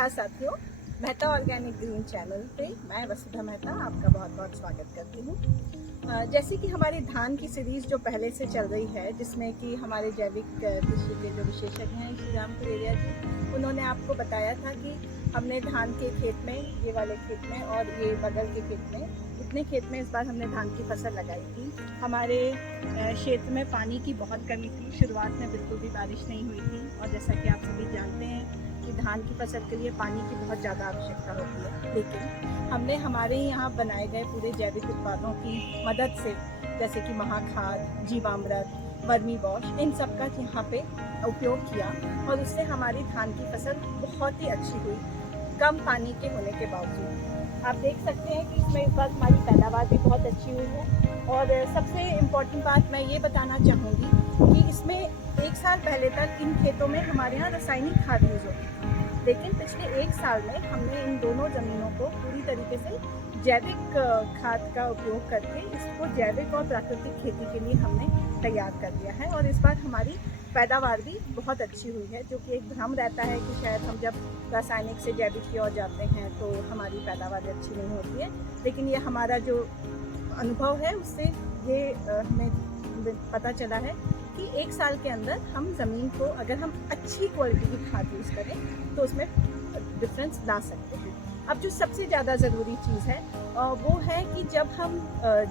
नमस्कार साथियों, Mehta organic green channel पे मैं वसुधा मेहता आपका बहुत बहुत स्वागत करती हूँ। जैसे कि हमारी धान की सीरीज़ जो पहले से चल रही है, जिसमें कि हमारे जैविक कृषि के जो विशेषज्ञ हैं श्री राम कुरेरिया जी, उन्होंने आपको बताया था कि हमने धान के खेत में, ये वाले खेत में और ये बगल के खेत में, इतने खेत में इस बार हमने धान की फसल लगाई थी। हमारे क्षेत्र में पानी की बहुत कमी थी, शुरुआत में बिल्कुल भी बारिश नहीं हुई थी और जैसा कि आप सभी जानते हैं कि धान की फसल के लिए पानी की बहुत ज़्यादा आवश्यकता होती है। लेकिन हमने हमारे यहाँ बनाए गए पूरे जैविक उत्पादों की मदद से, जैसे कि महाखाद, जीवामृत, वर्मी वॉश, इन सब का यहाँ पे उपयोग किया और उससे हमारी धान की फसल बहुत ही अच्छी हुई, कम पानी के होने के बावजूद। आप देख सकते हैं कि इसमें इस बार हमारी पैदावार भी बहुत अच्छी हुई है। और सबसे इम्पोर्टेंट बात मैं ये बताना चाहूँगी कि इसमें एक साल पहले तक इन खेतों में हमारे यहाँ रासायनिक खाद यूज़ होती थी, लेकिन पिछले एक साल में हमने इन दोनों ज़मीनों को पूरी तरीके से जैविक खाद का उपयोग करके इसको जैविक और प्राकृतिक खेती के लिए हमने तैयार कर दिया है। और इस बार हमारी पैदावार भी बहुत अच्छी हुई है, जो कि एक भ्रम रहता है कि शायद हम जब रासायनिक से जैविक की ओर जाते हैं तो हमारी पैदावार अच्छी नहीं होती है, लेकिन ये हमारा जो अनुभव है उससे ये हमें पता चला है कि एक साल के अंदर हम ज़मीन को, अगर हम अच्छी क्वालिटी की खाद यूज़ करें तो उसमें डिफरेंस ला सकते हैं। अब जो सबसे ज़्यादा ज़रूरी चीज़ है वो है कि जब हम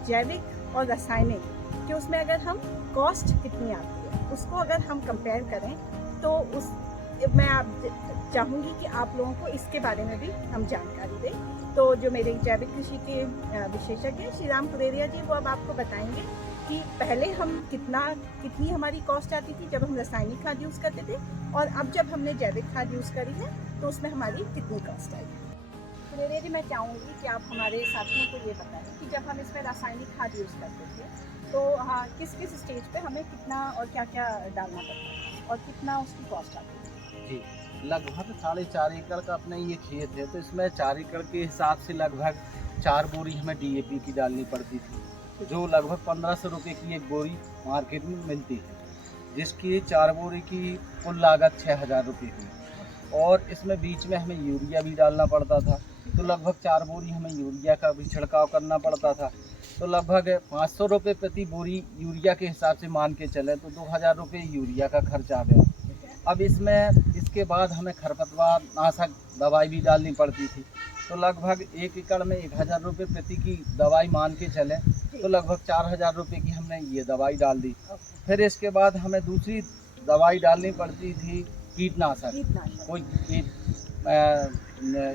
जैविक और रासायनिक कि उसमें अगर हम कॉस्ट कितनी आती है उसको अगर हम कंपेयर करें तो मैं आप चाहूँगी कि आप लोगों को इसके बारे में भी हम जानकारी दें। तो जो मेरे जैविक कृषि के विशेषज्ञ हैं श्री राम कुरेरिया जी, वो अब आपको बताएंगे कि पहले हम कितनी हमारी कॉस्ट आती थी जब हम रासायनिक खाद यूज़ करते थे और अब जब हमने जैविक खाद यूज़ करी है तो उसमें हमारी कितनी कॉस्ट आई। कुरेरिया जी, मैं चाहूँगी कि आप हमारे साथियों को ये बताएं कि जब हम इसमें रासायनिक खाद यूज़ करते थे तो हाँ, किस किस स्टेज पे हमें कितना और क्या क्या डालना पड़ता है और कितना उसकी कॉस्ट आती है। जी, लगभग 4.5 एकड़ का अपना ये खेत है, तो इसमें 4 एकड़ के हिसाब से लगभग 4 बोरी हमें डीएपी की डालनी पड़ती थी, जो लगभग 1500 रुपये की एक बोरी मार्केट में मिलती है, जिसकी 4 बोरी की कुल लागत 6000 रुपये हुई। और इसमें बीच में हमें यूरिया भी डालना पड़ता था, तो लगभग 4 बोरी हमें यूरिया का भी छिड़काव करना पड़ता था, तो लगभग 500 रुपये प्रति बोरी यूरिया के हिसाब से मान के चले तो 2000 रुपये यूरिया का खर्च आ गया। अब इसके बाद हमें खरपतवार नाशक दवाई भी डालनी पड़ती थी, तो लगभग 1 एकड़ में 1000 रुपये प्रति की दवाई मान के चले तो लगभग 4000 रुपये की हमने ये दवाई डाल दी। फिर इसके बाद हमें दूसरी दवाई डालनी पड़ती थी कीटनाशक, कोई कीट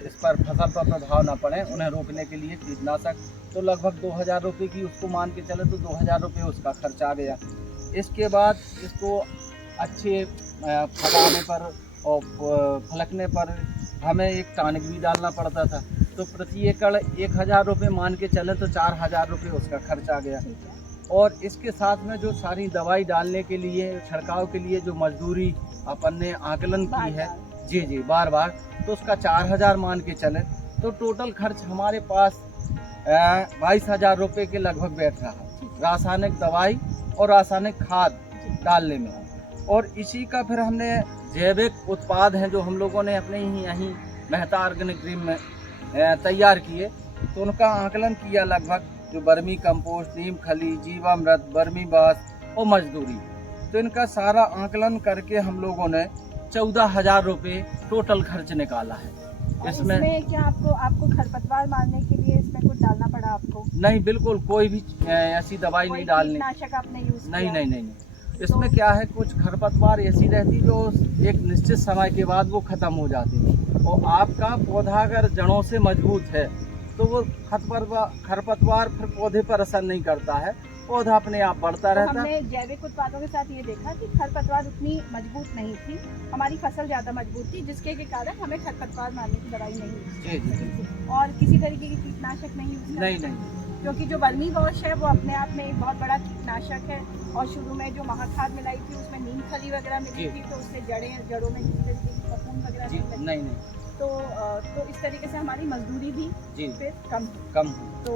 इस पर फसल पर प्रभाव ना पड़े उन्हें रोकने के लिए कीटनाशक, तो लगभग 2000 रुपये की उसको मान के चले तो 2000 रुपये उसका खर्च आ गया। इसके बाद इसको अच्छे फलाने पर और फलकने पर हमें एक टॉनिक भी डालना पड़ता था, तो प्रति एकड़ 1000 रुपये मान के चले तो 4000 रुपये उसका खर्च आ गया। और इसके साथ में जो सारी दवाई डालने के लिए, छिड़काव के लिए जो मजदूरी अपन ने आकलन की है, जी बार बार, तो उसका 4000 मान के चले तो टोटल खर्च हमारे पास 22000 रुपये के लगभग बैठ रहा है रासायनिक दवाई और रासायनिक खाद डालने में। और इसी का फिर हमने जैविक उत्पाद हैं जो हम लोगों ने अपने ही यहीं मेहता ऑर्गेनिक ग्रीन में तैयार किए, तो उनका आकलन किया, लगभग जो वर्मी कंपोस्ट, नीम खली, जीवामृत, वर्मी बास और मजदूरी, तो इनका सारा आकलन करके हम लोगों ने 14000 रुपये टोटल खर्च निकाला है। इसमें क्या आपको खरपतवार मारने के लिए इसमें कुछ डालना पड़ा आपको? नहीं, बिल्कुल कोई भी ऐसी दवाई नहीं डालनी। कीटनाशक आपने यूज नहीं। इसमें क्या है, कुछ खरपतवार ऐसी रहती जो एक निश्चित समय के बाद वो ख़त्म हो जाती है, और आपका पौधा अगर जड़ों से मजबूत है तो वो खरपतवार फिर पौधे पर असर नहीं करता है, पौधा अपने आप बढ़ता रहता है। हमने जैविक उत्पादों के साथ ये देखा कि खरपतवार उतनी मजबूत नहीं थी, हमारी फसल ज़्यादा मजबूत थी, जिसके कारण हमें खरपतवार मारने की दवाई नहीं जी। और किसी तरीके की कीटनाशक नहीं यूज नहीं, क्योंकि जो वर्मी वॉश है वो अपने आप में एक बहुत बड़ा कीटनाशक है। और शुरू में जो महाखाद मिलाई थी उसमें नीम खली वगैरह मिली थी, तो उससे जड़ों में किसी तरीके की फफूंद वगैरह नहीं। तो इस तरीके से हमारी मजदूरी भी फिर कम तो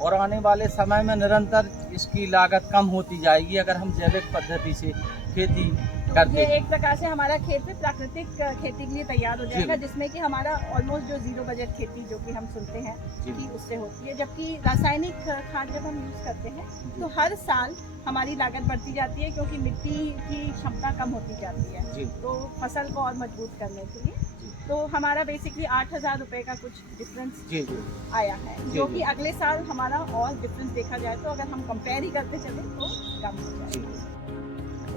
और आने वाले समय में निरंतर इसकी लागत कम होती जाएगी अगर हम जैविक पद्धति से खेती करते ये हैं। एक प्रकार से हमारा खेत में प्राकृतिक खेती के लिए तैयार हो जाएगा, जी। जिसमें कि हमारा ऑलमोस्ट जो जीरो बजट खेती जो कि हम सुनते हैं जी। कि उससे होती है, जबकि रासायनिक खाद जब हम यूज करते हैं तो हर साल हमारी लागत बढ़ती जाती है, क्योंकि मिट्टी की क्षमता कम होती जाती है, जी। तो फसल को और मजबूत करने के लिए जी। तो हमारा बेसिकली 8,000 रुपये का कुछ डिफरेंस जी जी आया है, जी, जो जी। कि अगले साल हमारा और डिफरेंस देखा जाए तो अगर हम कंपेयर ही करते चले तो कम हो जी। जाएगा।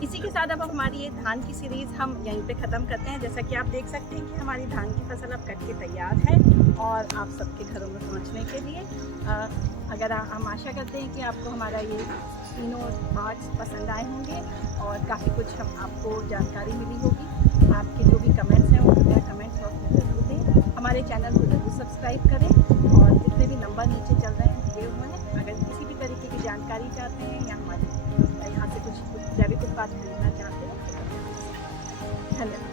इसी के साथ अब हमारी ये धान की सीरीज़ हम यहीं पे ख़त्म करते हैं। जैसा कि आप देख सकते हैं कि हमारी धान की फसल अब कट के तैयार है और आप सबके घरों में पहुंचने के लिए अगर हम आशा करते हैं कि आपको हमारा ये तीनों पार्ट्स पसंद आए होंगे और काफ़ी कुछ हम आपको जानकारी मिली होगी। आपके जो भी कमेंट्स हैं वो कृपया कमेंट्स बॉक्स में ज़रूर दें। हमारे चैनल को ज़रूर सब्सक्राइब करें और जितने भी नंबर नीचे चल रहे हैं दिए हुए हैं, अगर किसी भी तरीके की जानकारी चाहते हैं या हमारे यहाँ से कुछ जैविक उत्पाद खरीदना चाहते हैं तो धन्यवाद।